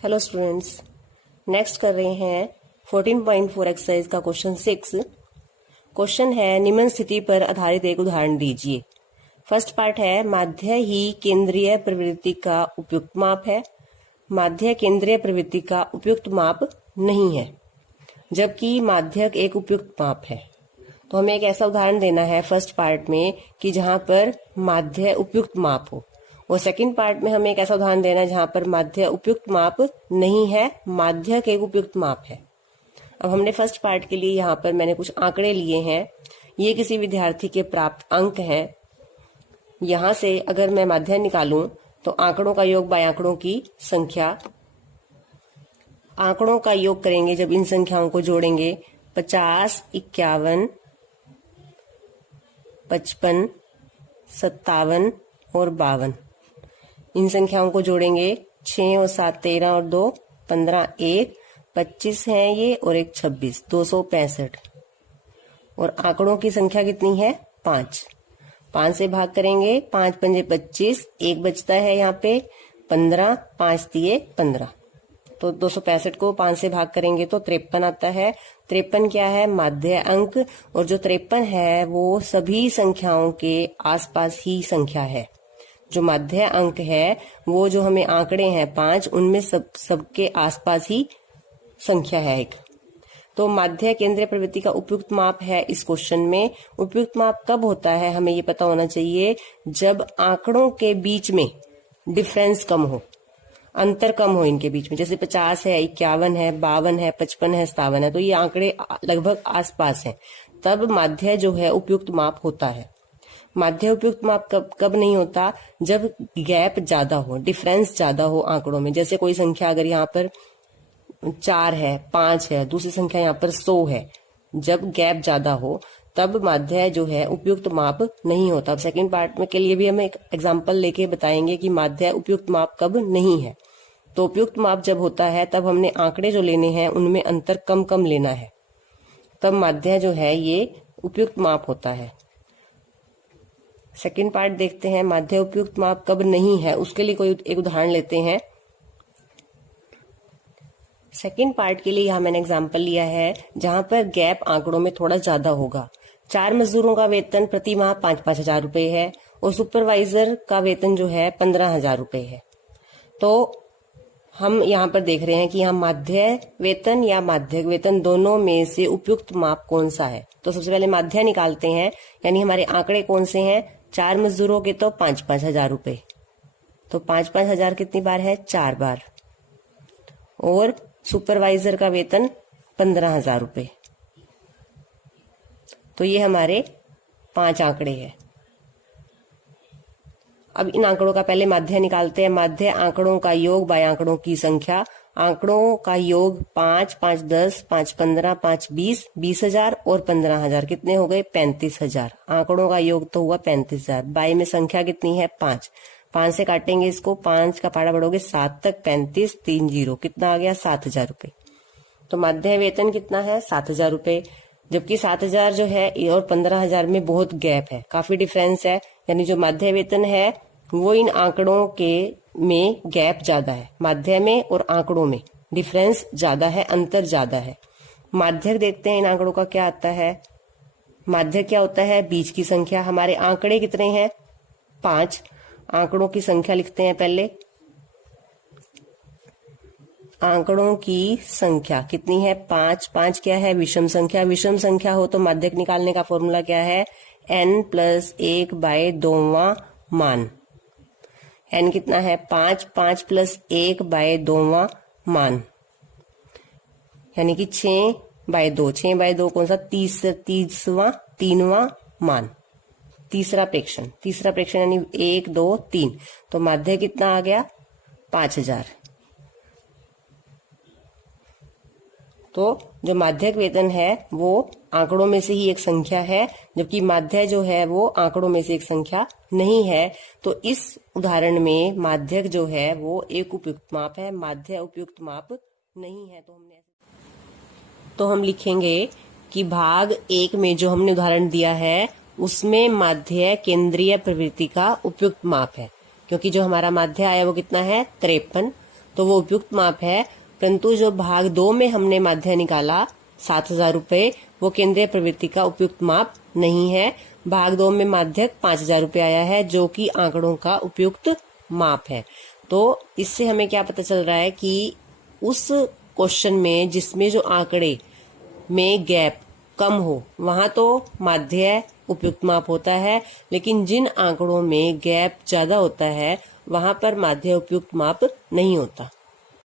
Hello students, next कर रहे हैं 14.4 एक्सरसाइज का क्वेश्चन 6। क्वेश्चन है निम्न स्थिति पर आधारित एक उदाहरण दीजिए। फर्स्ट पार्ट है माध्य ही केंद्रीय प्रवृत्ति का उपयुक्त माप है। माध्य केंद्रीय प्रवृत्ति का उपयुक्त माप नहीं है, जबकि माध्यक एक उपयुक्त माप है। तो हमें एक ऐसा उदाहरण देना है फर्स्ट पार्ट में कि जहां पर माध्य उपयुक्त माप हो, और सेकंड पार्ट में हमें एक ऐसा उदाहरण देना है जहां पर माध्य उपयुक्त माप नहीं है, माध्यक एक उपयुक्त माप है। अब हमने फर्स्ट पार्ट के लिए यहाँ पर मैंने कुछ आंकड़े लिए हैं। ये किसी विद्यार्थी के प्राप्त अंक हैं। यहां से अगर मैं माध्य निकालूं तो आंकड़ों का योग बाय आंकड़ों की संख्या, आंकड़ों का योग करेंगे जब इन संख्याओं को जोड़ेंगे 50, 51, 55, 57 और 52। इन संख्याओं को जोड़ेंगे 6 और 7 13 और 2 15, 1 25 है ये और एक 26, 265। और आंकड़ों की संख्या कितनी है? 5। 5 से भाग करेंगे, 5 पंजे 25, 1 बचता है यहाँ पे 15, 5 दिए 15। तो 265 को 5 से भाग करेंगे तो 53 आता है। 53 क्या है? माध्य अंक। और जो 53 है वो सभी संख्याओं के आसपास ही संख्या है। जो माध्य अंक है वो जो हमें आंकड़े हैं 5, उनमें सबके आसपास ही संख्या है एक। तो माध्य केंद्रीय प्रवृत्ति का उपयुक्त माप है इस क्वेश्चन में। उपयुक्त माप कब होता है हमें ये पता होना चाहिए, जब आंकड़ों के बीच में डिफरेंस कम हो, अंतर कम हो इनके बीच में। जैसे 50 है, 51 है, 52 है, 55 है, 57 है, तो ये आंकड़े लगभग आसपास हैं, तब माध्य जो है उपयुक्त माप होता है। माध्य उपयुक्त माप कब नहीं होता? जब गैप ज्यादा हो, डिफरेंस ज्यादा हो आंकड़ों में। जैसे कोई संख्या अगर यहाँ पर 4 है, 5 है, दूसरी संख्या यहाँ पर 100 है, जब गैप ज्यादा हो तब माध्य जो है उपयुक्त माप नहीं होता। अब सेकंड पार्ट में के लिए भी हम एक एग्जांपल लेके बताएंगे कि माध्य उपयुक्त माप कब नहीं है। तो उपयुक्त माप जब होता है तब हमने आंकड़े जो लेने हैं उनमें अंतर कम कम लेना है, तब माध्य जो है ये उपयुक्त माप होता है। सेकंड पार्ट देखते हैं माध्य उपयुक्त माप कब नहीं है, उसके लिए कोई एक उदाहरण लेते हैं। सेकंड पार्ट के लिए यहाँ मैंने एग्जांपल लिया है जहां पर गैप आंकड़ों में थोड़ा ज्यादा होगा। 4 मजदूरों का वेतन प्रति माह 5-5 हजार रुपए है और सुपरवाइजर का वेतन जो है 15,000 रुपए है। तो हम यहाँ पर देख रहे हैं कि यहाँ माध्य वेतन या माध्यक वेतन दोनों में से उपयुक्त माप कौन सा है। तो सबसे पहले माध्य निकालते हैं, यानी हमारे आंकड़े कौन से हैं? 4 मजदूरों के तो 5-5 हजार रुपए। तो 5-5 हजार कितनी बार है? 4 बार। और सुपरवाइजर का वेतन 15,000 रुपए। तो ये हमारे 5 आंकड़े हैं। अब इन आंकड़ों का पहले माध्य निकालते हैं। माध्य आंकड़ों का योग बाय आंकड़ों की संख्या। आंकड़ों का योग 5, 5 10, 5 15, 5 20, 20,000 और 15,000 कितने हो गए? 35,000। आंकड़ों का योग तो हुआ 35,000। बाय में संख्या कितनी है? 5। 5 से काटेंगे इसको, 5 का पाड़ा बढ़ोगे 7 तक, 35 3 0 कितना आ गया? 7,000 रुपए। तो माध्य वेतन कितना है? 7,000 रुपए। जबकि 7,000 जो है और 15,000 में बहुत गैप है, काफी डिफरेंस है। यानी जो माध्य वेतन है वो इन आंकड़ों के में गैप ज्यादा है, माध्य में और आंकड़ों में डिफरेंस ज्यादा है, अंतर ज्यादा है। माध्यक देखते हैं इन आंकड़ों का क्या आता है। माध्यक क्या होता है? बीच की संख्या। हमारे आंकड़े कितने हैं? 5। आंकड़ों की संख्या लिखते हैं पहले। आंकड़ों की संख्या कितनी है? 5। 5 क्या है? विषम संख्या। विषम संख्या हो तो माध्यक निकालने का फॉर्मूला क्या है? n + 1 बाय 2वां मान। n कितना है? 5। 5 + 1 बाय 2वां मान, यानी कि 6/2। 6/2 कौन सा? 3वां मान, तीसरा प्रेक्षण। तीसरा प्रेक्षण यानी 1 2 3। तो माध्य कितना आ गया? 5,000। तो जो माध्यक वेतन है वो आंकड़ों में से ही एक संख्या है, जबकि माध्य जो है वो आंकड़ों में से एक संख्या नहीं है। तो इस उदाहरण में माध्यक जो है वो एक उपयुक्त माप है, माध्य उपयुक्त माप नहीं है। तो हम लिखेंगे कि भाग 1 में जो हमने उदाहरण दिया है उसमें माध्य केंद्रीय प्रवृत्ति का उपयुक्त माप है, क्योंकि जो हमारा माध्य आया वो कितना है? 53। तो वो उपयुक्त माप है। परंतु जो भाग 2 में हमने माध्य निकाला 7,000 रुपए, वो केंद्रीय प्रवृत्ति का उपयुक्त माप नहीं है। भाग 2 में माध्यक 5,000 रुपए आया है, जो कि आंकड़ों का उपयुक्त माप है। तो इससे हमें क्या पता चल रहा है कि उस क्वेश्चन में जिसमें जो आंकड़े में गैप कम हो वहां तो माध्य उपयुक्त माप होता है, लेकिन जिन आंकड़ों में गैप ज्यादा होता है वहां पर माध्य उपयुक्त माप नहीं होता।